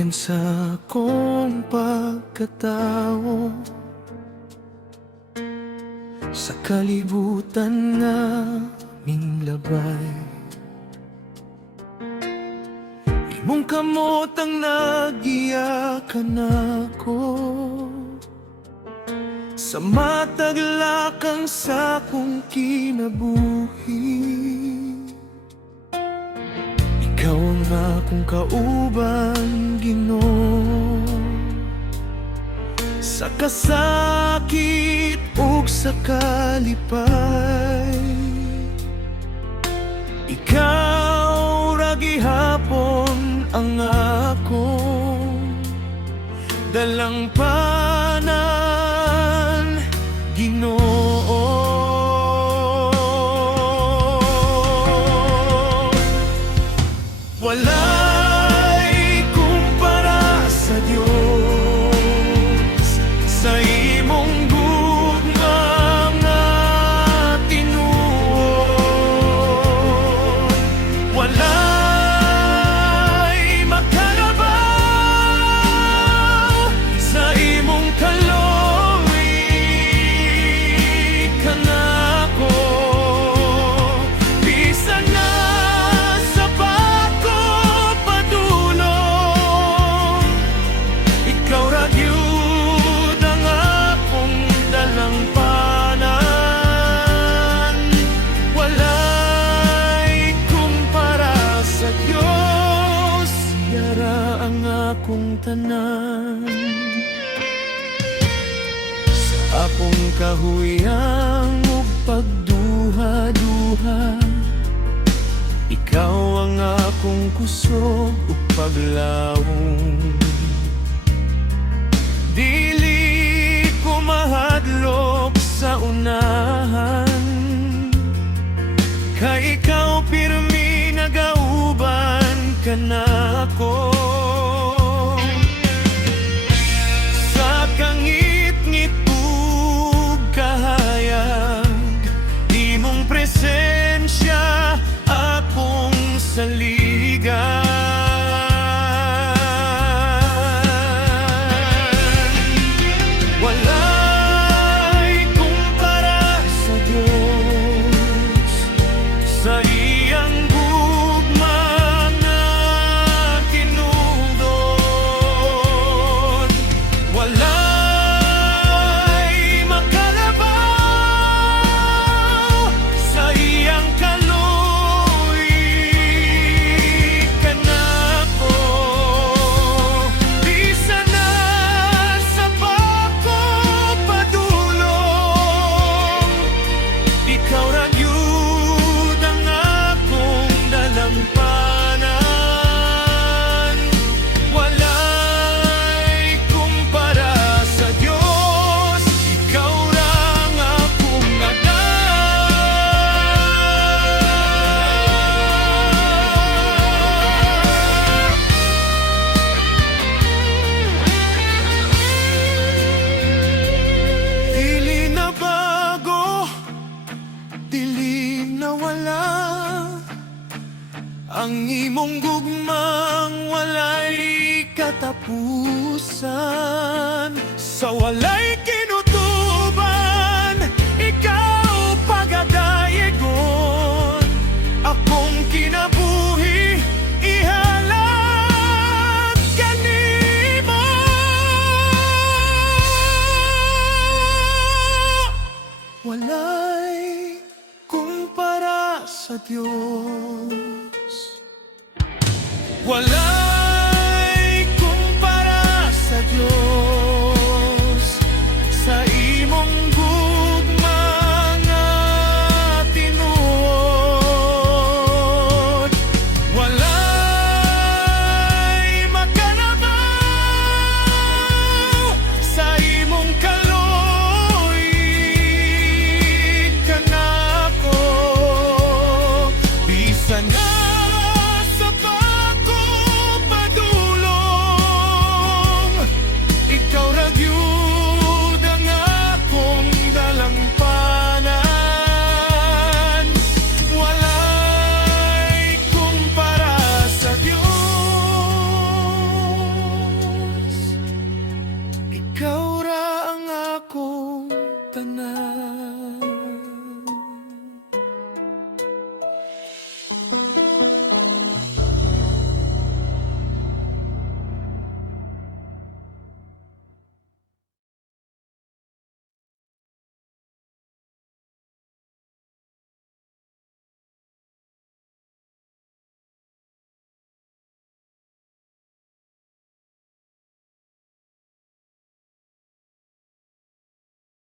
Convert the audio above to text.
Gikan sa akong pagkatao sa kalibutan naming labay. Imong kamot ang nagiyakan ako sa mataglakang sa akong kinabuhi. Ikaw ang akong kauban, Ginoo, sa kasakit ug sa kalipay. Ikaw ra gihapon ang akong dalangpanan, Ginoo. Walay kumpara sa Dios, sa imong gugma nga tinuod. Walay makalabaw sa imong kaloy kanako. Bisan na sa pako padulong, ikaw ra gyud ang akong dalangpanan. Walay kumpara sa Dios, yara ang akong tanan. Sa akong kahuyang ug pagduha-duha, ikaw ang akong kusog ug paglawong. Dili ko mahadlok sa unahan, kay ikaw pirmi nagauban ka nako. Sa kangit-ngit ug kahayag, imong presensya akong saligan. Walay kumpara sa Dios, sa iyang gugma nga tinudod. Walay makalabaw sa iyang kaloy kanako. Bisan na sa pako padulong, ikaw ra gyud ang akong dalangpanan. Walay kumpara sa Dios, ikaw ra ang akong dili na bago, dili na wala, ang imong gugmang walay katapusan. Sa walay